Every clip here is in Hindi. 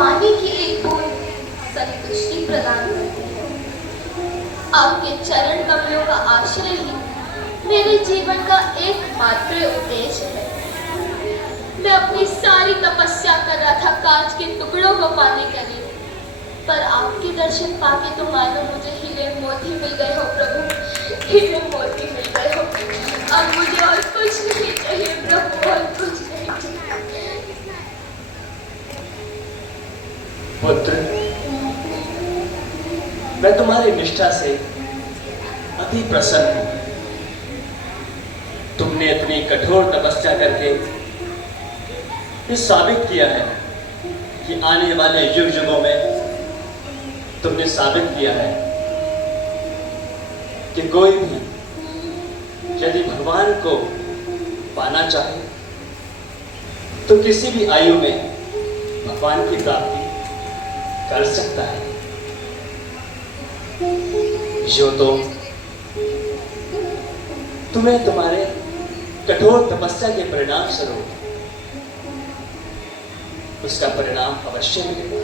पानी की एक बूंद संतुष्टि प्रदान करती है। आपके चरण कमलों का आश्रय ही मेरे जीवन का एकमात्र उद्देश्य है। मैं अपनी सारी तपस्या कर रहा था कांच के टुकड़ों को पाने के लिए, पर आपके दर्शन पाके तो मानो मुझे हीरे मोती मिल गए हो प्रभु, हीरे मोती मिल गए हो। अब मुझे और कुछ नहीं चाहिए प्रभु, और कुछ नहीं चाहिए। पुत्र, मैं तुम्हारी निष्ठा से अति प्रसन्न हूं। तुमने इतनी कठोर तपस्या करके ये साबित किया है कि आने वाले युग युगों में तुमने साबित किया है कि कोई भी यदि भगवान को पाना चाहे तो किसी भी आयु में भगवान की प्राप्ति कर सकता है। जो तो तुम्हें तुम्हारे कठोर तपस्या के परिणाम स्वरूप उसका परिणाम अवश्य मिलेगा।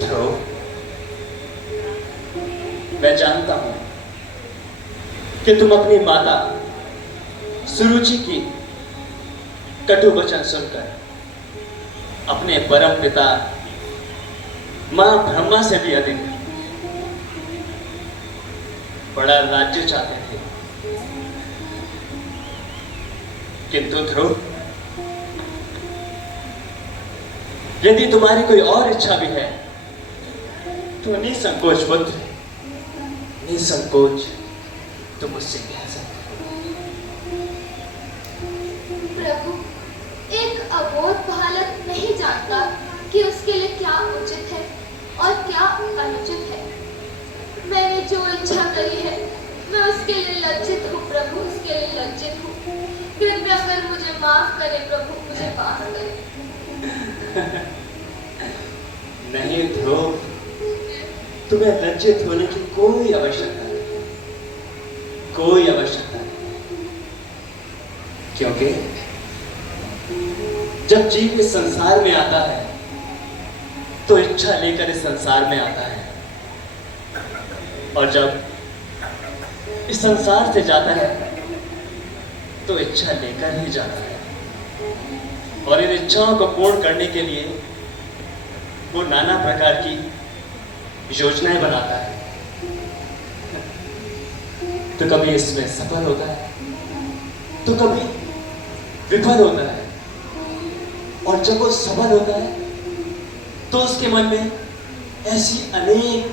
तो मैं जानता हूं कि तुम अपनी माता सुरुचि की कटु वचन सुनकर अपने परम पिता मां ब्रह्मा से भी अधिक बड़ा राज्य चाहते थे, किंतु ध्रुव, यदि तुम्हारी कोई और इच्छा भी है तो निसंकोच पुत्र, निसंकोच तुम मुझसे कह सकते हो। प्रभु, एक अबोध बालक नहीं जानता कि उसके लिए क्या उचित है और क्या अनुचित है। मैंने जो इच्छा करी है मैं उसके लिए लज्जित हूँ प्रभु, उसके लिए लज्जित हूँ। कृपया कर मुझे माफ करें प्रभु, मुझे माफ करें। नहीं ध्रुव, तुम्हें लज्जित होने की कोई आवश्यकता नहीं, कोई आवश्यकता नहीं। क्योंकि जब जीव इस संसार में आता है तो इच्छा लेकर इस संसार में आता है, और जब इस संसार से जाता है तो इच्छा लेकर ही जाता है। और इन इच्छाओं को पूर्ण करने के लिए वो नाना प्रकार की योजनाएं बनाता है। तो कभी इसमें सफल होता है तो कभी विफल होता है, और जब वो सफल होता है तो उसके मन में ऐसी अनेक